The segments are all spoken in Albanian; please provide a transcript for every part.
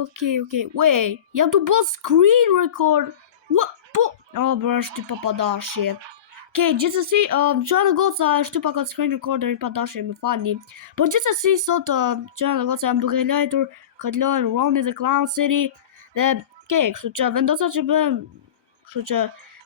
Okay. Wait, jam të bë screen record. What? Po. Bro, është ty papadashje. Okay, gjithsesi, Gjana Goca është pa screen recorder pa dashje, më falni. Po gjithsesi sot Gjana Goca jam duke lajtur këtë lojën Ronnie the Clown City dhe kështu që vendosa që bëhem, kështu që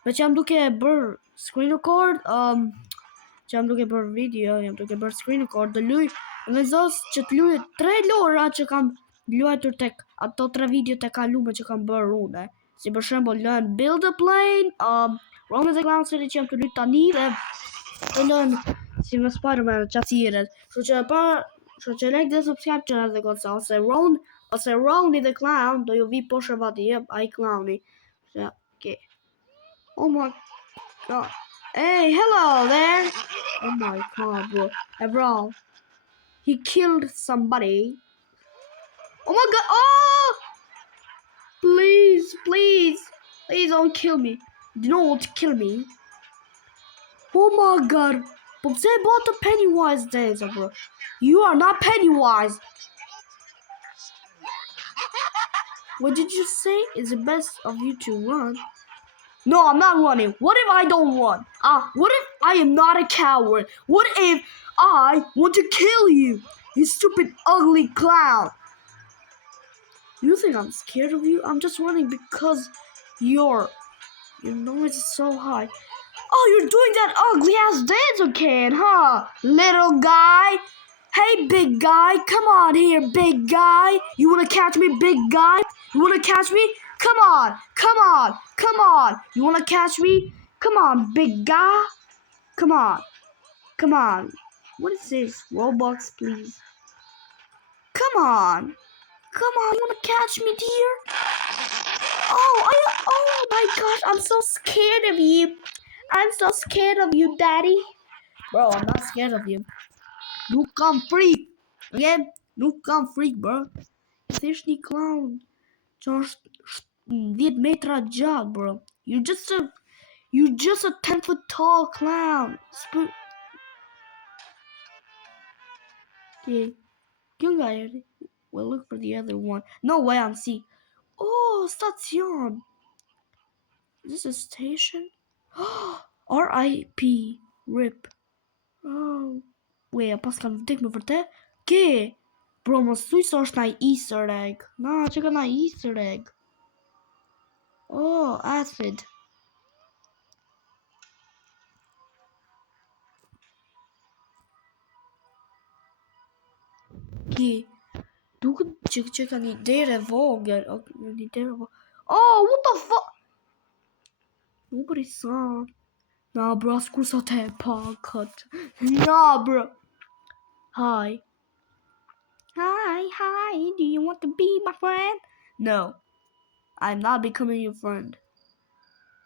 me që jam duke bër screen record, që jam duke bër video, jam duke bër screen record, do luaj, vendos që të luaj 3 lojra që kam luajtur tek ato 3 video të kaluara që kam bër unë. Si për shembull lojën Build a Plane, Ronnie the Clown City që jam të luaj tani dhe të lojën si me Spider-Man çafiret. Kështu që like dhe subscribe Gjana the Goca ose Ronnie the Clown do ju vi poshtë vati ai clowni. Okay. Oh my god. Hey, hello there. Oh my god, bro. Hey, bro. He killed somebody. Oh my god. Oh! Please don't kill me. Don't kill me. Oh my god. But say about the Pennywise days, bro. You are not Pennywise. What did you say? Is it best of you to run? No, I'm not running. What if I don't run? What if I am not a coward? What if I want to kill you? You stupid, ugly clown. You think I'm scared of you? I'm just running because your noise is so high. Oh, you're doing that ugly ass dance again, huh? Little guy. Hey, big guy. Come on here, big guy. You wanna catch me, big guy? You wanna catch me? Come on. You wanna catch me? Come on, big guy. Come on. What is this? Robux, please. Come on, you wanna catch me, dear? Oh my gosh, I'm so scared of you. I'm so scared of you, daddy. Bro, I'm not scared of you. Nuk kam frikë. Okay? Nuk kam frikë, bro. Thjesht një clown që është 10 metra gjatë, bro. You're just a 10-foot tall clown. Okay. Kjo nga erdhi. We'll look for the other one. No way, I'm see. Oh, station. Is this a station? R.I.P. RIP. Oh. Wait, pas kam vdek me vërtet? Ke? Bro, mos thuj se është naj Easter egg. Na, që ka naj Easter egg. Oh, acid. Ke? Duket që ka një derë vogël. Oh, what the fuck? Nobody saw. Nah, bro, askur sa te cut. Nah, bro. Hi. Do you want to be my friend? No. I'm not becoming your friend.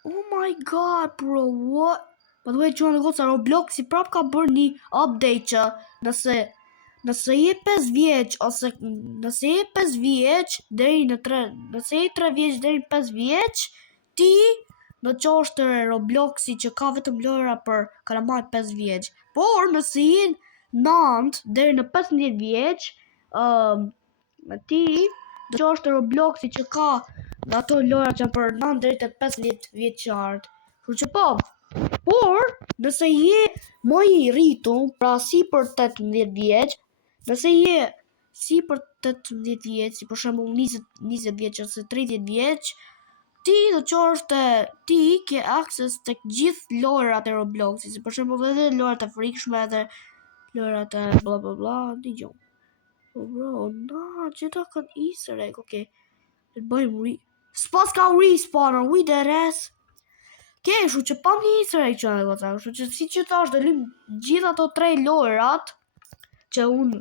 Oh my god, bro, what? By the way, Gjana Goca Roblox i prap ka bërë një update që nëse je 5 vjeç ose nëse je 5 vjeç deri në 3, nëse je 3 vjeç deri në 5 vjeç, ti do të qosh te Robloxi që ka vetëm lojra për kalamajt 5 vjeç. Por nëse je 9 deri në 15 vjeç, ti do të qosh te Robloxi që ka ato lojra që për 9 deri te 15 vjeçart. Kështu që po. Por nëse je më i rritur, pra si për 18 vjeç, nëse je si për 18 vjeç, si për shembull 20 vjeç ose 30 vjeç, ti do të qosh ti ke access tek gjithë lojrat e Robloxit, si për shembull edhe lojrat e frikshme edhe lojrat e bla bla bla, dëgjoj. Oh bro, na, gjitha kanë Easter egg, okay. Le të bëjmë S'pas ka respawner, we dead ass. Okay, kështu që pam një Easter egg Gjana Goca, kështu që si që thash do lym gjithë ato 3 lojrat që unë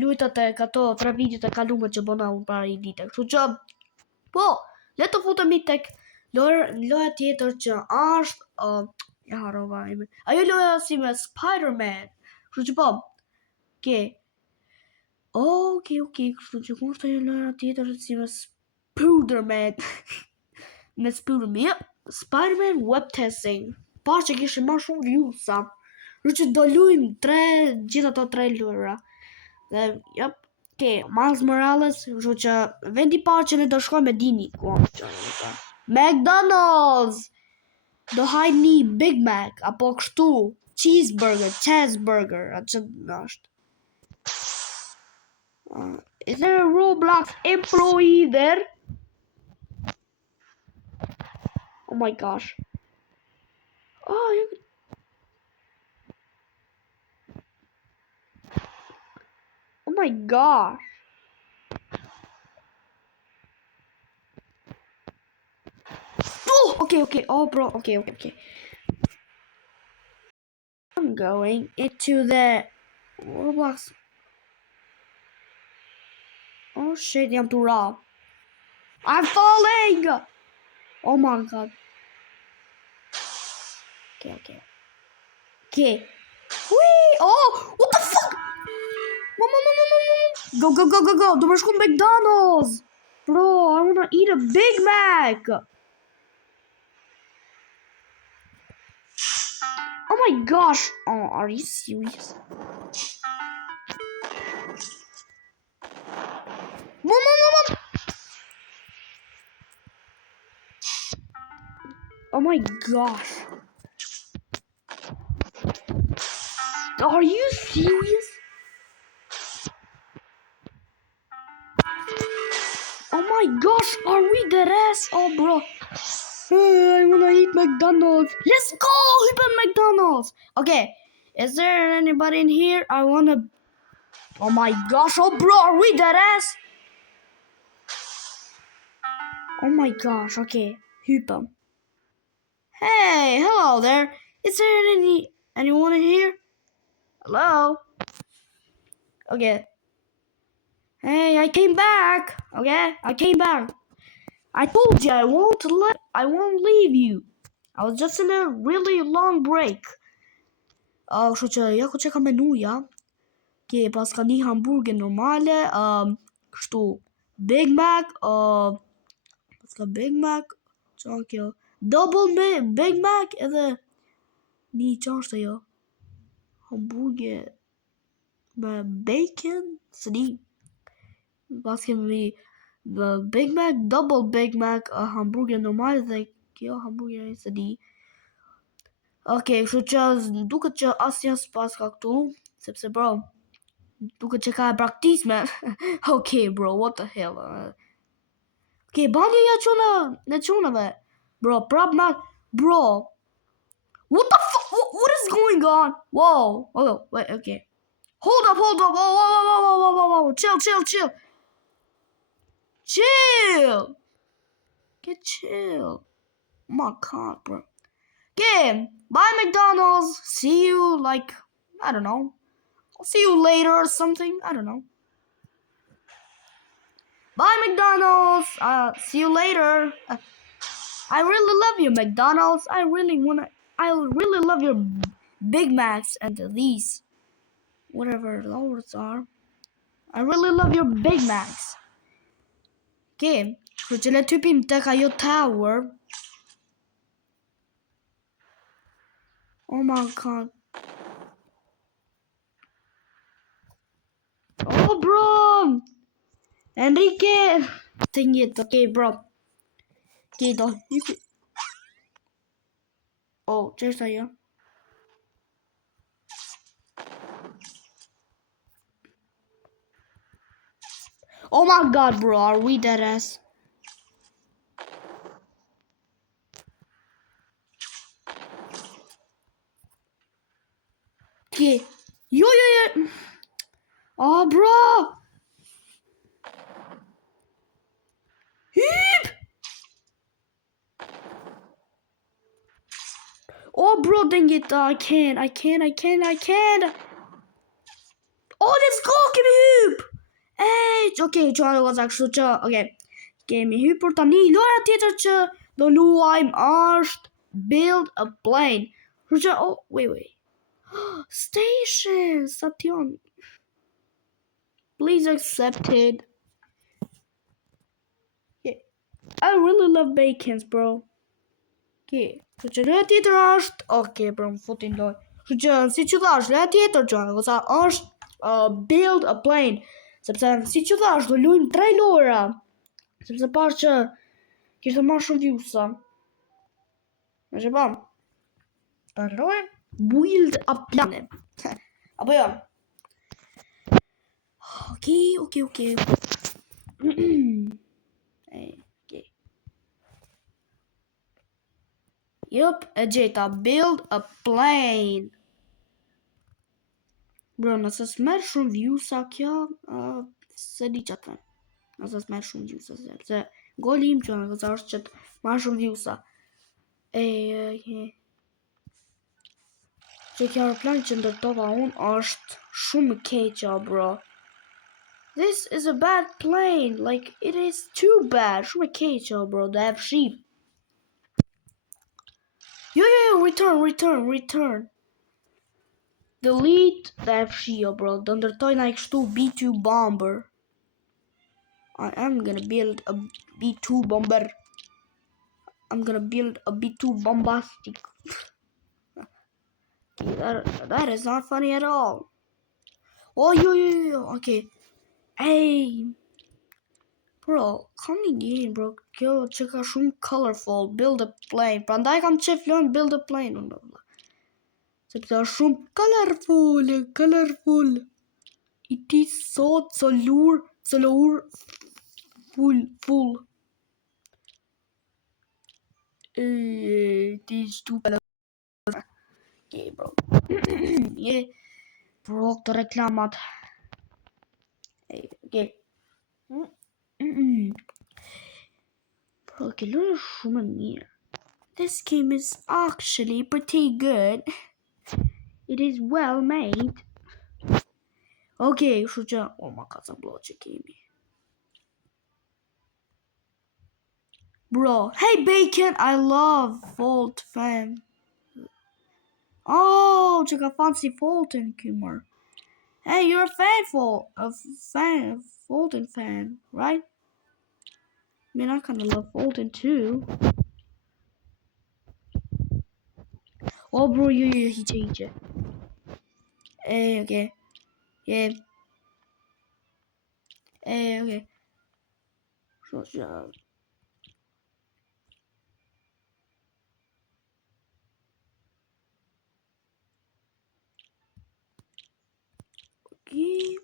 luajta tek ato 3 videot e kaluara që bëna unë para një dite. Kështu që po, le të futemi tek loja tjetër që është ja harrova emrin. Ajo loja si me Spider-Man. Kështu që po. Okay, kështu që ku është ajo loja tjetër si me Spider-Man. Me Spider-Man. Spider-Man web testing. Pa që kishte më shumë views sa. Kështu që do luajm gjithë ato 3 lojra. Dhe Miles Morales, kështu që vendi i parë që ne do shkojmë e dini ku është. McDonald's. Do hajni Big Mac apo kështu cheeseburger, atë që është. Is there a Roblox employee there? Oh my gosh. Oh my gosh. Oh, okay. Oh, bro. Okay. I'm going into the Roblox. Oh shit, I'm too raw. I'm falling! Oh my god. Okay. Whee! Oh, what the fuck? Mom. Go. Do shkojmë McDonald's. Bro, I wanna eat a Big Mac. Oh my gosh. Oh, are you serious? Mom. Oh my gosh. Are you serious? Oh my gosh, are we dead ass? Oh bro. I wanna eat McDonald's. Let's go! Hyper McDonald's. Okay. Is there anybody in here? I wanna. Oh my gosh, oh bro, are we dead ass? Oh my gosh, okay. Hyper. Hey, hello there. Is there anyone in here? Hello? Okay. Hey, I came back. Okay? I came back. I told you I won't leave you. I was just in a really long break. Kështu që ja ku që ka menuja. Pas ka një hamburger normale, kështu Big Mac, pas ka Big Mac, qa kjo? Double Big Mac edhe një qa është ajo? Hamburger me bacon, së di. Pas kemi Big Mac, double Big Mac, hamburger normal dhe kjo hamburger së di. Kështu që duket që asnjë s'pas ka këtu, sepse bro, duket që ka praktisme. Bro, what the hell? Bani ja në çunave. Bro, prap ma, bro. What the fuck? What is going on? Whoa. Wait, okay. Hold up. Whoa. Chill. Get chill. Oh my god, bro. Bye McDonald's. See you I don't know. I'll see you later or something. I don't know. Bye McDonald's. See you later. I really love you, McDonald's. I really love your Big Macs and these whatever those are. I really love your Big Macs. Kështu që le të hypim tek ajo tower. Oh my god. Oh bro. Enrique. Dang it. Okay, bro. Do hypim. Oh, që është ajo? Oh my god, bro, are we dead ass? Yo. Oh, bro. Hyp. Oh, bro, dang it. I can't. Oh, let's go. Give me hyp. Hey, okay, çfarë vazhda kështu që, okay. Kemi hypur tani, loja tjetër që do luajm është build a plane. Kështu që, oh, wait. Station. Please accept it. I really love bacons, bro. Kështu që loja tjetër është, okay, bro, më futin loj. Kështu që, si që thash, loja tjetër që është build a plane. Sepse si që thash, do luajmë 3 lojra. Sepse parë që kishte marrë shumë vjusa. Më shqipam. Ta luajmë build a plane. Apo jo? Okay. Okay. Yup, e gjeta. Build a plane. Bro, nëse s'merr shumë vjusa kjo, se di që të them. Nëse s'merr shumë vjusa, se goli im që në kësa është që të marrë shumë vjusa. Që kjo aeroplan që ndërtova unë është shumë keqa, bro. This is a bad plane, like it is too bad. Shumë keqa, bro, do e fshi. Jo, return. Delete dhe e fshio, bro. Do ndërtojna i kështu B2 bomber. I am gonna build a B2 bomber. I'm gonna build a B2 bombastic. Okay, that is not funny at all. Oh, yo. Okay. Hey. Bro, come again, bro. Kjo që ka shumë colorful. Build a plane. Prandaj kam qef lën build a plane. Sepse është shumë colorful. It is so color full. It is too color. Okay, bro. Yeah. Bro, këto reklamat. Okay. Bro, kjo lojë është shumë mirë. This game is actually pretty good. It is well made. Okay, kështu që... Oh my god, sa blot që kemi. Bro, hey Bacon, I love Volt fan. Oh, që ka fancy Fulton Kumar. Hey, you're a Fulton fan, right? I mean, I kind of love Fulton too. Oh, bro, yeah, he changed it. Hey, okay. Yeah. Hey, okay. Short job. Okay.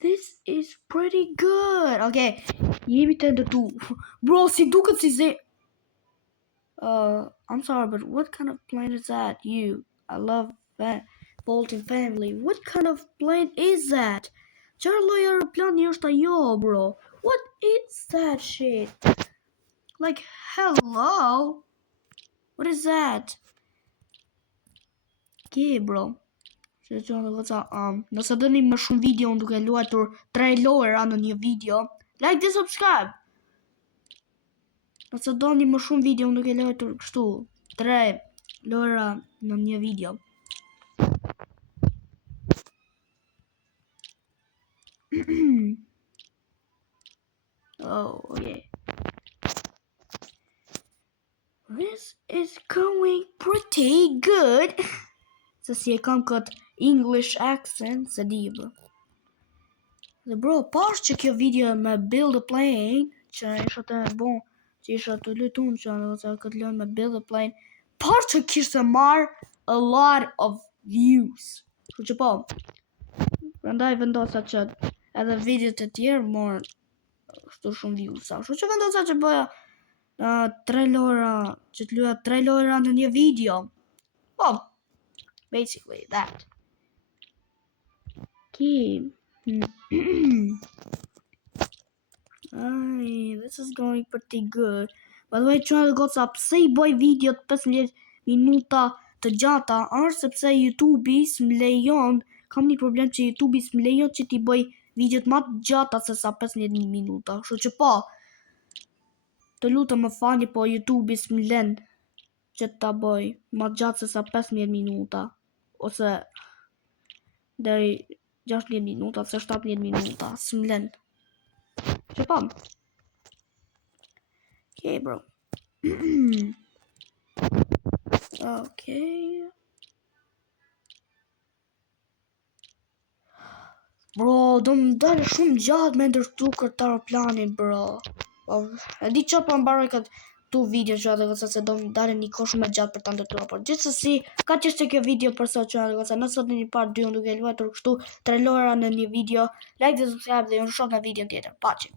This is pretty good. Okay. Jemi të ndërtu. Bro, si duket si ze... I'm sorry, but what kind of plane is that? I love that Bolton family. What kind of plane is that? Charlo aeroplan është ajo, bro. What is that shit? Like, hello? What is that? Okay, bro. Nëse dëni më shumë video në duke luajtur 3 lojra në një video, like dhe subscribe. Nëse doni më shumë video në duke luajtur kështu 3 lojra në një video. Oh, okay. This is going pretty good. Se si e kam këtë English accent, se di bro. Dhe bro, pas që kjo video me build a plane, që isha të bon, që isha të lutun që në këtë lën me build a plane, pas që kishte marr a lot of views. Kështu që po, prandaj vendosa që edhe videot e tjerë morën kështu shumë views. Kështu që vendosa që bëja 3 lojra, që të luaja 3 lojra në një video. Po, basically that. Okay. This is going pretty good. By the way, që në goca, pse I bëj video të 15 minuta të gjata, është sepse YouTube-i s'më lejon, kam një problem që YouTube-i s'më lejon që t'i bëj video të ma të gjata se sa 15 minuta. Kështu që po, të lutem më falni, po YouTube-i s'më len që t'a bëj ma të gjatë se sa 15 minuta. Ose deri 16 minuta, ose 17 minuta, s'më len. Që po. Okay, bro. Okej. Bro, do më dalë shumë gjatë me ndërtu këtë aeroplanin, bro. E di që po mbaroj këtë video që dhe gësa se do më dalë një kohë shumë gjatë për të ndërtuar. Por gjithsesi, ka që është kjo video për sot që dhe gësa. Nësot në një part 2 duke luajtur kështu 3 lojra në një video. Like dhe subscribe dhe ju në shoh në video tjetër. Pace.